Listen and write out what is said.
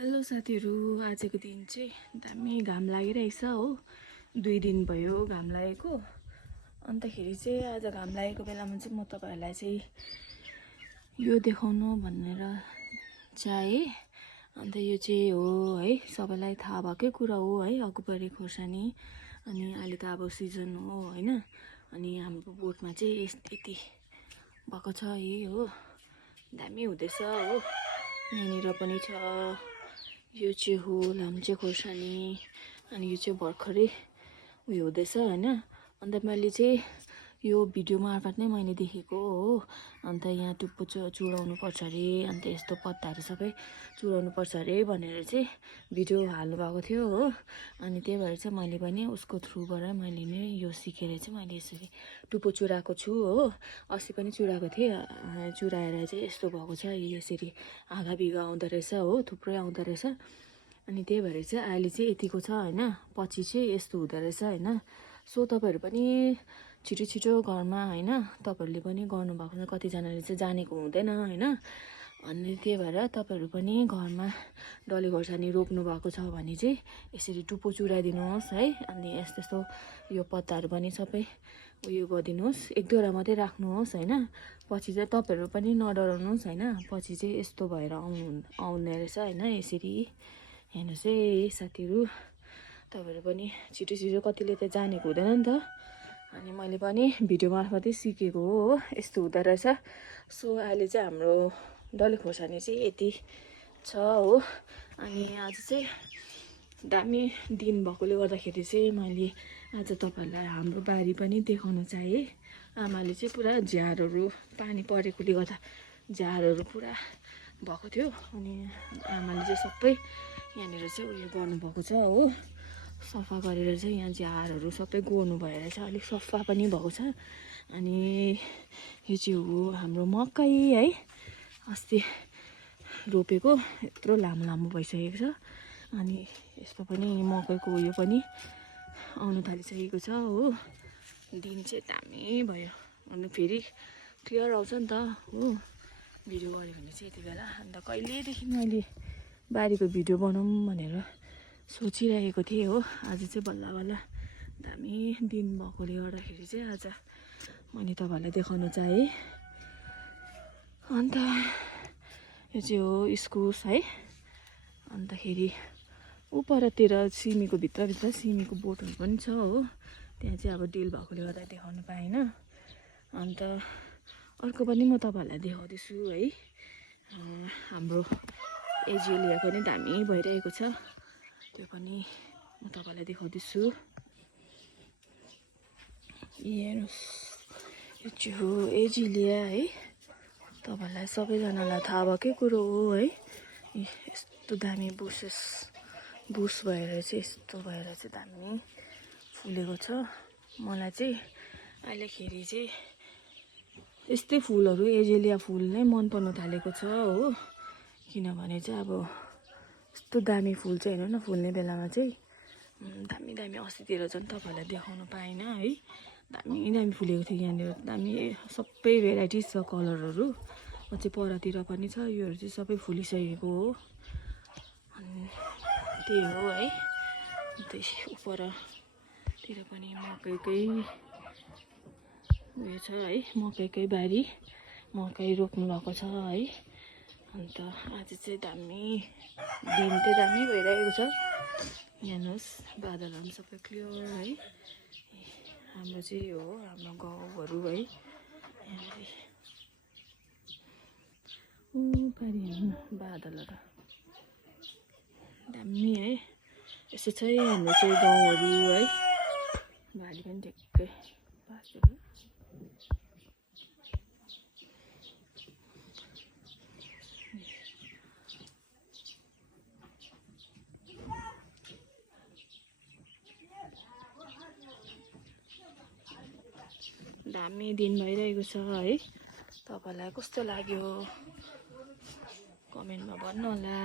Hello साथीहरू, आजको दिन चाहिँ दामी घाम लागिरहेछ हो। 2 दिन भयो घाम लागेको। अन्तखेरि चाहिँ आज घाम लागेको बेलामा चाहिँ म तपाईहरुलाई चाहिँ यो देखाउनु भनेर चाहे। अन्त यो चाहिँ हो है, सबैलाई थाहा भएकै कुरा हो है, अकुपरी खोर्सानी। अनि अहिले त अब सिजन हो हैन। अनि हाम्रो बोटमा चाहिँ यति भएको छ है हो, दामी हुँदैछ हो। यहाँनिर पनि छ, यो चाहिँ हो लाम्चे खोर्सानी। अनि यो चाहिँ भर्खरै उयो हुँदैछ हैन। अन्त मैले चाहिँ यो भिडियो मार्फत नै मैले देखेको हो। अन्त यहाँ टुप्पो चुडाउनु पर्छ अरे, अन्त यस्तो पत्ताहरू सबै चुडाउनु पर्छ अरे भनेर चाहिँ भिडियो हाल्नु भएको थियो हो। अनि त्यही भएर चाहिँ मैले पनि उसको थ्रुबाट मैले नै यो सिकेर चाहिँ मैले यसरी टुप्पो चुडाएको छु हो। अस्ति पनि चुडाएको थिएँ, चुडाएर चाहिँ यस्तो भएको छ, यसरी आगा बिगा आउँदो रहेछ हो, थुप्रै आउँदो रहेछ। अनि त्यही भएर चाहिँ अहिले चाहिँ यतिको छ हैन, पछि चाहिँ यस्तो हुँदो रहेछ हैन। सो तपाईहरु पनि छिटो छिटो घरमा हैन, तपाईहरुले पनि गर्नुभएको छ, कतिजनाले चाहिँ जानेको हुँदैन हैन। अनि त्यही भएर तपाईहरु पनि घरमा डल्ले खोर्सानी रोप्नु भएको छ भने चाहिँ यसरी टुप्पो चुडाइदिनुहोस् है। अनि यस्तो यो पत्ताहरू पनि सबै उयो गरिदिनुहोस्, 1-2 वटा मात्रै राख्नुहोस् हैन। पछि चाहिँ तपाईहरु पनि नडराउनुहोस् हैन, पछि चाहिँ यस्तो भएर आउने रहेछ हैन। यसरी हेर्नुहोस् है साथीहरू, तपाईहरु पनि छिटो छिटो, कतिले त जानेको हुँदैन नि त। अनि मैले पनि भिडियो मार्फतै सिकेको हो, यस्तो हुँदो रहेछ। सो अहिले चाहिँ हाम्रो डल्ले खोर्सानी चाहिँ यति छ हो। अनि आज चाहिँ दामी दिन भएकोले गर्दाखेरि चाहिँ मैले आज तपाईहरुलाई हाम्रो बारी पनि देखाउन चाहे। आमाले चाहिँ पुरा झारहरू, पानी परेकोले गर्दा झारहरू पुरा भएको थियो। अनि आमाले चाहिँ सबै यहाँनिर चाहिँ उयो गर्नुभएको छ हो, सफा गरेर चाहिँ यहाँ झारहरू सबै गोड्नु भएर चाहिँ अलिक सफा पनि भएको छ। अनि यो चाहिँ हो हाम्रो मकै है, अस्ति रोपेको, यत्रो लामो लामो भइसकेको छ। अनि यस्तो पनि मकैको उयो पनि आउनु थालिसकेको छ हो। दिन चाहिँ दामी भयो, अनि फेरि क्लियर आउँछ नि त हो भिडियो गऱ्यो भने चाहिँ यति बेला। अन्त कहिलेदेखि मैले बारीको भिडियो बनाऊँ भनेर सोचिरहेको थिएँ हो। आज चाहिँ बल्ल बल्ल दामी दिन भएकोले गर्दाखेरि चाहिँ आज मैले तपाईहरुलाई देखाउन चाहे। अन्त यो चाहिँ हो इस्कुस है। अन्तखेरि उपरतिर सिमीको भित्रभित्र सिमीको बोटहरू पनि छ हो, त्यहाँ चाहिँ अब डिल भएकोले गर्दा देखाउनु पाएन। अन्त अर्को पनि म तपाईहरुलाई देखाउँदैछु है, हाम्रो एजिलिया पनि दामी भइरहेको छ, त्यो पनि म तपाईहरुलाई देखाउँदैछु। हेर्नुहोस्, यो चाहिँ हो एजिलिया है, तपाईहरुलाई सबैजनालाई थाहा भएकै कुरो हो है। यस्तो दामी बुस भएर चाहिँ यस्तो भएर चाहिँ दामी फुलेको छ। मलाई चाहिँ अहिलेखेरि चाहिँ यस्तै फुलहरू, एजिलिया फुल नै मन पर्न थालेको छ हो। किनभने चाहिँ अब यस्तो दामी फुल चाहिँ हेर्नु न, फुल्ने बेलामा चाहिँ दामी दामी। अस्तितिर झन् तपाईहरुलाई देखाउन पाएन है, दामी दामी फुलेको थियो यहाँनिर, दामी सबै भेराइटिज छ कलरहरू। म चाहिँ परतिर पनि छ, योहरू चाहिँ सबै फुलिसकेको हो। अनि त्यही हो है। त्यही उपरतिर पनि मकैकै उयो छ है, मकैकै बारी, मकै रोप्नु भएको छ है। अन्त आज चाहिँ दामी दिन चाहिँ दामी भइरहेको छ। हेर्नुहोस्, बादलहरू पनि सबै क्लियर है। हाम्रो चाहिँ हो हाम्रो गाउँहरू है। पारि हेर्नु बादलहरू दामी है। यस्तो चाहिँ हाम्रो चाहिँ गाउँहरू है, बारी पनि ठिक्कै बाँसहरू। दामी दिन भइरहेको छ है। तपाईहरुलाई कस्तो लाग्यो कमेन्टमा भन्नु होला।